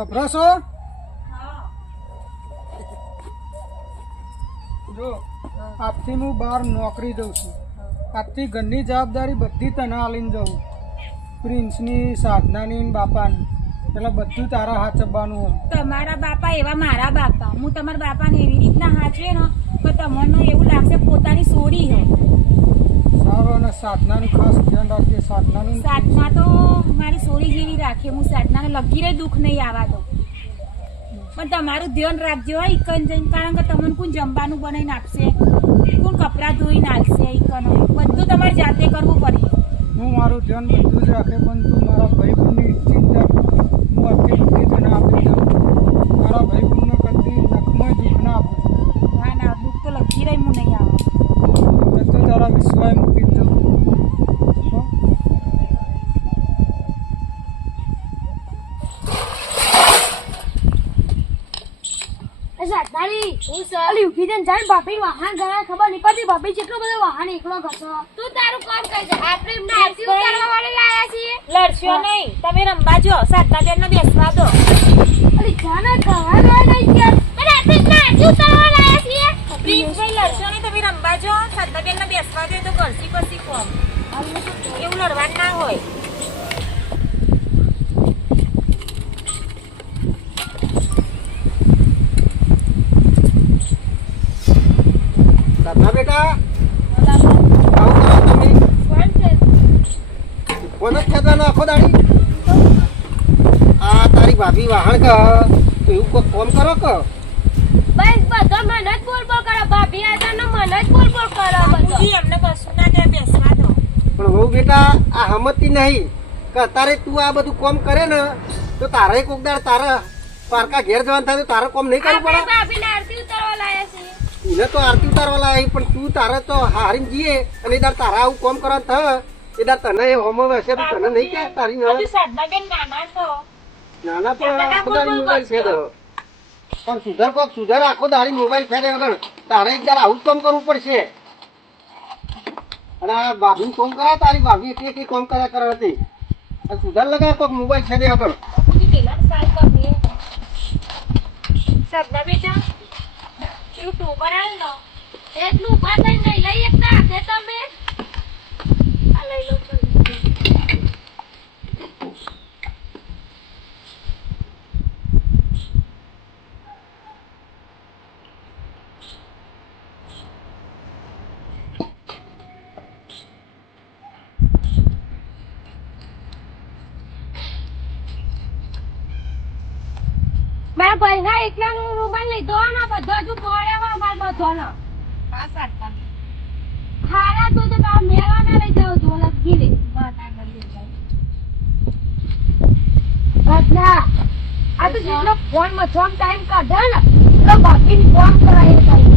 અભરાશો જો આજથી હું બહાર નોકરી જઉં છું. આજથી ઘરની જવાબદારી બધી તને આલીને જાઉં. પ્રિન્સની, સાધનાની ને બાપાની. એટલે બધું તારા હાથ ચબાનું હોય. તમારા બાપા એવા મારા બાપા. હું તમારા બાપાને એવી રીતના હાચવે ને તો તમને એવું લાગશે પોતાની સોડી હે. સારો. અને સાધનાનું ખાસ ધ્યાન રાખજે. સાધનાનું સાધના તો મારી સોડી જેવી રાખે. હું સાધનાને લગી રહી દુઃખ નહીં આવા દો. પણ તમારું ધ્યાન રાખજો હો ઈકન જઈને. કારણ કે તમને કોણ જમવાનું બનાવીને આપશે, કોણ કપડાં ધોઈને આપશે. ઈકન બધું તમારે જાતે કરવું પડે. હું મારું ધ્યાન બધું જ રાખે, પણ તું મારા ભાઈબંધની ચિંતા હું આખી બધી તને આપી દઉં. મારા ભાઈબંધને કદી નખમાં દુઃખ ના આપું. ના ના, દુઃખ તો લગી રહી હું નહીં આવે. બધું તારા વિશ્વાસ મૂકી દઉં. ભાભી વાહન ગયા ખબર નહીં પડતી. ભાભી જેટલો બધો વાહન એકલો ઘસો. તું તારું કામ કરજે. આપણે એમને આરતી ઉતારવા વાળા લાયા છીએ. લડશો નહીં, તમે રમવા જો. સાધનાબેન ને બેસવા દો. અરે જાના કવા નહીં કે અરે આપણે એમને આરતી ઉતારવા લાયા છીએ. પ્રિન્સભાઈ લડશો નહીં, તમે રમવા જો. સાધનાબેન ને બેસવા દો તો ઘરથી પછી કોમ. એવું લડવાનું ના હોય. સાધના બેટા આવું કરો તમે. કોણ જ ખેતરનો આખો દાડી આ તારી ભાભી વાહણ ક તો એવું કોઈ કોમ કરો કે બસ બધો મને જ બોલ બોલ કરો. ભાભી આતા ને મને જ બોલ બોલ કરો બધો. બાપુજી, એમને કશું ના કહે, બેસવા દો. પણ વહુ બેટા આ હમતી નહીં કે અત્યારે તું આ બધું કોમ કરે ને તો તારે કોક દાડ તારા પારકા ઘેર જવાનું થાય તો તારે કોમ નહીં કરવું આપણે પડે. ભાભીને આરતી ઉતારવા લાયા છીએ. એને તો આરતી ઉતારવા લાવી, પણ તું તારે તો હારીને જઈએ અને એ દાડ તારા આવું કોમ કરવાનું થાય એ દાડ તને એ હોમો હશે તો તને નહીં કે તારી હજુ સાધનાબેન નાના છો. નાના પણ આખો દાડી મોબાઈલ છે તો પણ સુધર કોક સુધર આખો દાડી મોબાઈલ ફેરે વગર તારે એક દાડ આવું જ કામ કરવું પડશે. અને આ ભાભી કોમ કરા તારી ભાભી એક કોમ કર્યા કરે હતી સુધર લગા કોક મોબાઈલ ફેરે વગર. બાપુજી, પેલા સાલ કરીએ. સાધના બેટા, એવું ટોપર આલ લો. એટલું ઉભા થઈને નહીં લઈ એકતા હાથે તમે. આ લઈ લો છો. મારા ભાઈના એકલાનો મોબાઈલ લીધો ને બધો હજુ પડ્યા મારા બધાનો. હા સાધના. હારા તો તાર મેળાના લઈ જાવ તો લગી રે. ઘટના આ તો જેટલો ફોન માં થોમ ટાઈમ કાઢે ને તો બાકી ફોન કરાય ભાઈ.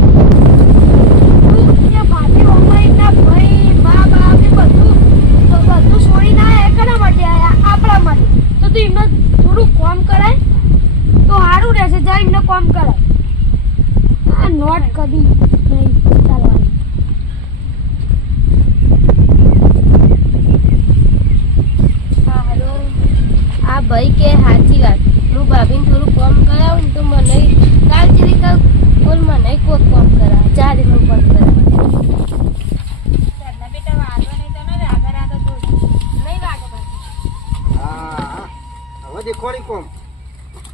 ભાભી મમ્મા એમના ભાઈ મા બાપ ને બધું છોડી ના એકના માટે આયા આપણા માટે. તો તું એમને થોડું કોમ કરાય તો સારું રહેશે. જા એમને કોમ કરાય. આ નોટ કદી નહીં ચાલવાની. આ ભાઈ કે સાચી વાત. હું ભાભીને થોડું કોમ કરાવું ને તો મને કાલ જેવી કાલ બોલ મને કોઈ કોમ કરા ચારે હું કોમ કરા. સાધના બેટા, વાગો નહીં તમે. આગળ આગળ દો. નહીં લાગે ભાઈ. હા હવે દેખોડી કોમ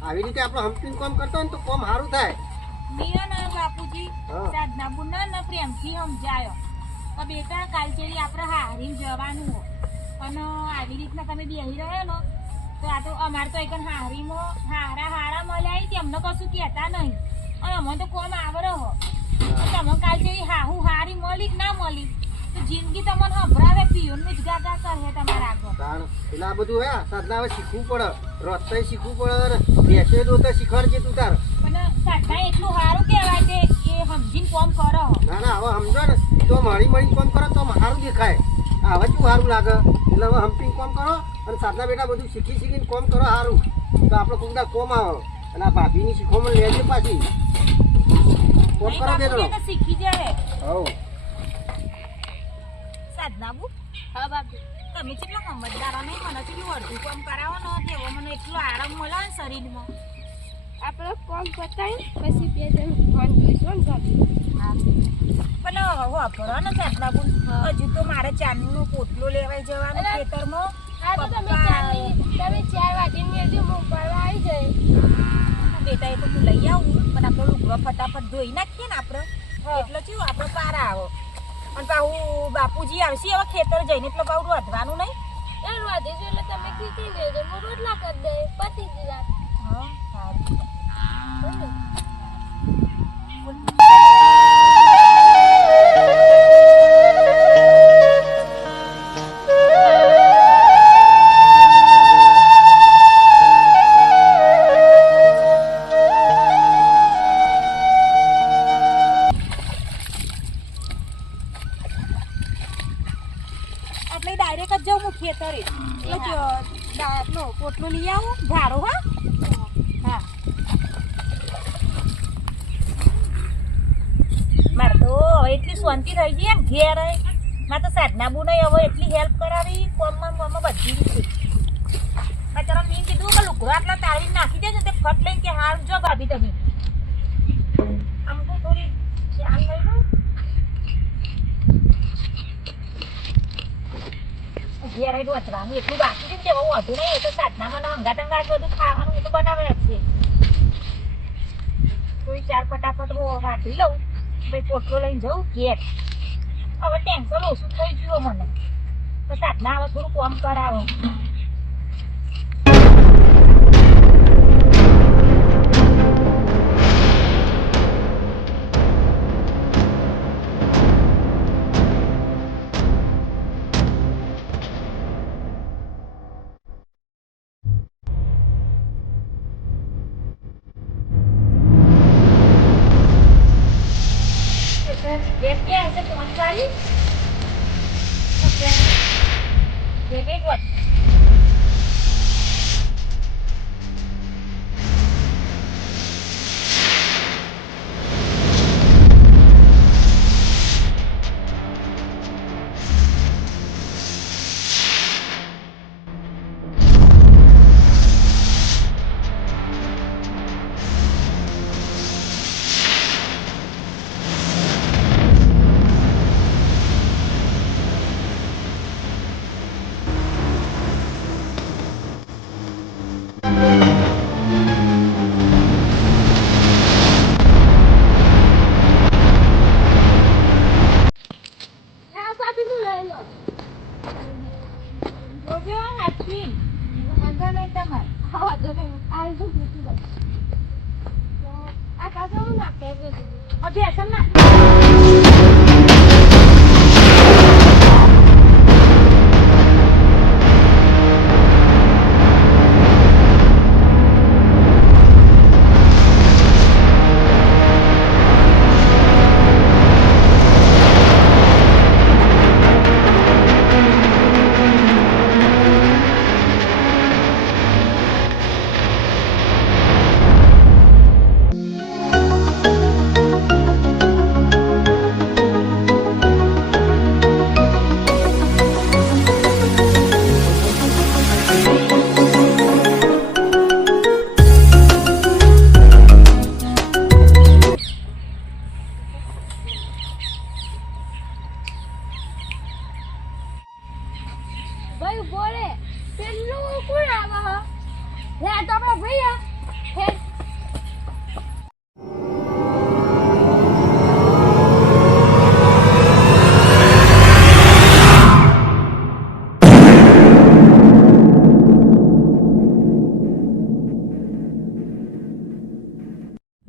આવી રીતે આપણે હમ્પીને કોમ કરતો હોય ને તો કોમ સારું થાય. મિયો ને બાપુજી, હા. સાધના બુના ને પ્રેમથી સમજાયો કે બેટા કાલ ચેડી આપણે હારી જવાનું હો. અને આવી રીતના તમે બેહી રહ્યો ને તો આ તો અમારે તો એક હારીમાં હારા મળ્યા હતી. અમને કશું કહેતા નહીં અને અમને તો કોમ આવડે હો. તમે કાલ ચેડી હાહુ હારી મળી કે ના મળી તો જિંદગી તમને સંભળાવે પીઓનું જ ગાગા કરે તમારા આગળ. કારણ પેલા બધું હે સાધના હવે શીખવું પડે. રસ્તે શીખવું પડે. બેસે તો શીખવાડજે તું તાર. પણ સાધના એટલું સારું કહેવાય કે એ સમજીને કોમ કરો. ના ના હવે સમજો ને તો મળી કોમ કરો તો સારું દેખાય. હવે શું સારું લાગે એટલે હવે હમ્પીને કોમ કરો અને સાધના બેટા બધું શીખીને કોમ કરો સારું તો આપણે કોક દા કોમ આવે. અને આ ભાભીની શીખવામાં લેજે પાછી કોમ કરો દે તો શીખી જાય. હવ સાધના બુ હા બાપુ. તમે કેટલા સમજદારો નહીં મને કેટલું અડધું કામ કરાવો ને તેવો મને એટલો આરામ મળે ને શરીરમાં. આપણે કોમ પતાવી પછી બે જણ ફોન જોઈશું ને ભાભી. પણ વાપરો ને સાતના બુન હજુ તો મારે ચાંદીનો પોટલો લેવાઈ જવાનું ખેતરમાં. આ તો તમે 4 વાગીને હજી હું પડવા આવી જાય. બેટા એ તો હું લઈ આવું પણ આપણે લુગડો ફટાફટ ધોઈ નાખીએ ને આપણે એટલે કેવું આપણે પારા આવો અને પાછું બાપુજી આવશે હવે ખેતર જઈને એટલે પાછું વધવાનું નહીં. એ વાધીશું એટલે તમે કીધી દેજો હું રોટલા કરી દે પતી દીધા. હા સારું. એટલે ડાયરેક્ટ જ જાઉં હું ખેતરે એટલે પોટલો લઈ આવું ઝાડો. હા હા મારે તો હવે એટલી શાંતિ થઈ ગઈ એમ ઘેર મારે તો સાધના બુ નહીં હવે એટલી હેલ્પ કરાવી કોમમાં બધી રીતે. ચાલો મેં કીધું કે લુગડો આટલા તાળીને નાખી દેજો તે ફટ લઈને કે હાર જો ભાભી તમે આમ તો થોડી ધ્યાન લઈ લો. ઘેર વધવાનું એટલું બાકી છે ને વધુ નહીં એ તો સાધનામાં હંગાત બધું ખાવાનું એ તો બનાવે જ છે. થોડી 4 ફટાફટ વાટી લઉં ભાઈ પોટલો લઈને જવું ઘેર. હવે ટેન્શન ઓછું થઈ ગયું મને તો સાધના હવે થોડું કામ કરાવો. Đẹp kia sẽ có anh giấy. Ok. Đẹp cái quần. હા ભાભી નું લઈ લો. જોજો હાથી. વાંધો નહીં તમારે. હા વાંધો નહીં આ શું પૂછું બસ. આ કાચો હું નાખે છે. હજી અસર ના. ભાઈ બોલે પેલું કોણ આવે હે? હે આ તો આપણા ભાઈ હે.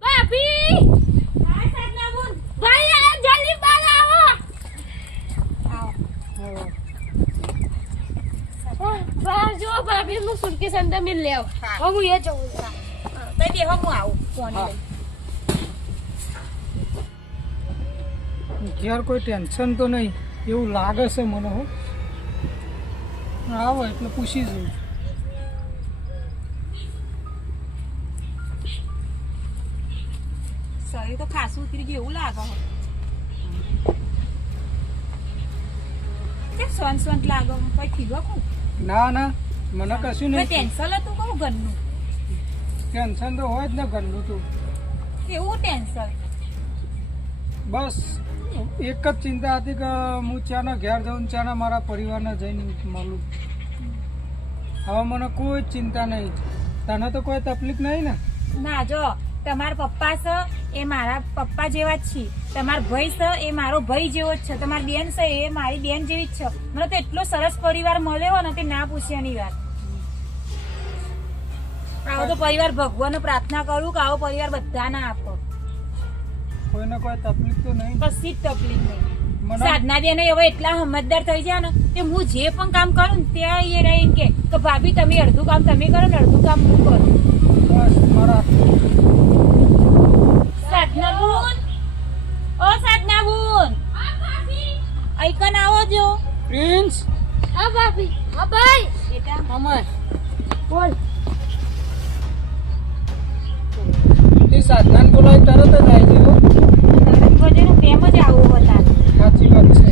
ભાભી હા સાધના બોલ. ભાઈ આ જલ્દી બહાર આવો. બહાર જો ભાભી હું સુટકેસ અંદર મિલ લેવ. હા. હવે હું એ જઉં છું. તઈ બે હું આવું ફોન હા. લઈ. ઘેર કોઈ ટેન્શન તો નહીં એવું લાગે છે મને. હો આવો એટલે પૂછી જોઉં. શરીર તો ખાસું ઉતરી ગયું એવું લાગે છે. કેમ સોન સોન લાગો કોઈ થયું કહું ના ના મને કશું કોઈ નહીં ટેન્શન હતું કહું ઘરનું ટેન્શન તો હોય જ ને ઘરનું તું કેવું ટેન્શન બસ એક જ ચિંતા હતી કે હું ચાના ઘેર જાઉં ને ચાના મારા પરિવારને જઈને મળું હવે મને કોઈ જ ચિંતા નહીં તને તો કોઈ તકલીફ નહીં ને ના જો તમારા પપ્પા છે એ મારા પપ્પા જેવા જ છે તમારા ભાઈ છે એ મારો ભાઈ જેવો જ છે તમારી બેન છે એ મારી બેન જેવી જ છે મને તો એટલો સરસ પરિવાર મળ્યો ને તે ના પૂછ્યાની વાત આવો તો પરિવાર ભગવાનને પ્રાર્થના કરું કે આવો પરિવાર બધાને આપો કોઈને કોઈ તકલીફ તો નહીં કશી જ તકલીફ નહીં મને સાધના બેન હવે એટલા સમજદાર થઈ જાય ને કે હું જે પણ કામ કરું ને ત્યાં એ રહીને કે ભાભી તમે અડધું કામ તમે કરો ને અડધું કામ હું કરું બસ મારા સાધના બુન ઓ સાધના બુન આઈકન આવો જો પ્રિન્સ હા ભાભી હા ભાઈ બેટા અમે બોલ તે સાધનાને બોલાવી તરત જ આવી ગયો બધેનું પ્રેમ જ આવું હતા સાચી વાત છે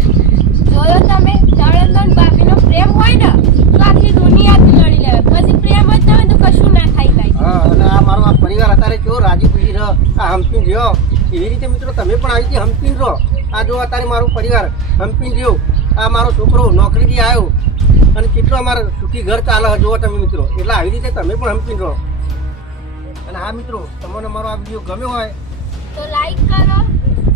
જોયો તમે નણંદ ભાભીનો પ્રેમ હોય ને તો આખી દુનિયાથી લડી લે પછી પ્રેમ જ ના હોય તો કશું ના થાય ભાઈ હા અને આ મારો આ પરિવાર અત્યારે કેવો રાજી ખુશી રહો આ હમ્પીન રહ્યો એવી રીતે મિત્રો તમે પણ આવી રીતે હમ્પીન રહો આ જો અત્યારે મારું પરિવાર હમ્પીન રહ્યો આ મારો છોકરો નોકરીથી આવ્યો અને કેટલો અમારે સુખી ઘર ચાલે જુઓ તમે મિત્રો એટલે આવી રીતે તમે પણ હમ્પીન રહો અને હા મિત્રો તમને મારો આ વિડીયો ગમ્યો હોય તો લાઈક કરો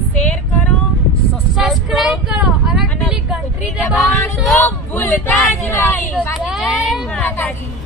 શેર કરો સબસ્ક્રાઇબ કરો અને પેલી ઘંટડી દબાવવાનું તો ભૂલતા જ નહીં જય માતાજી.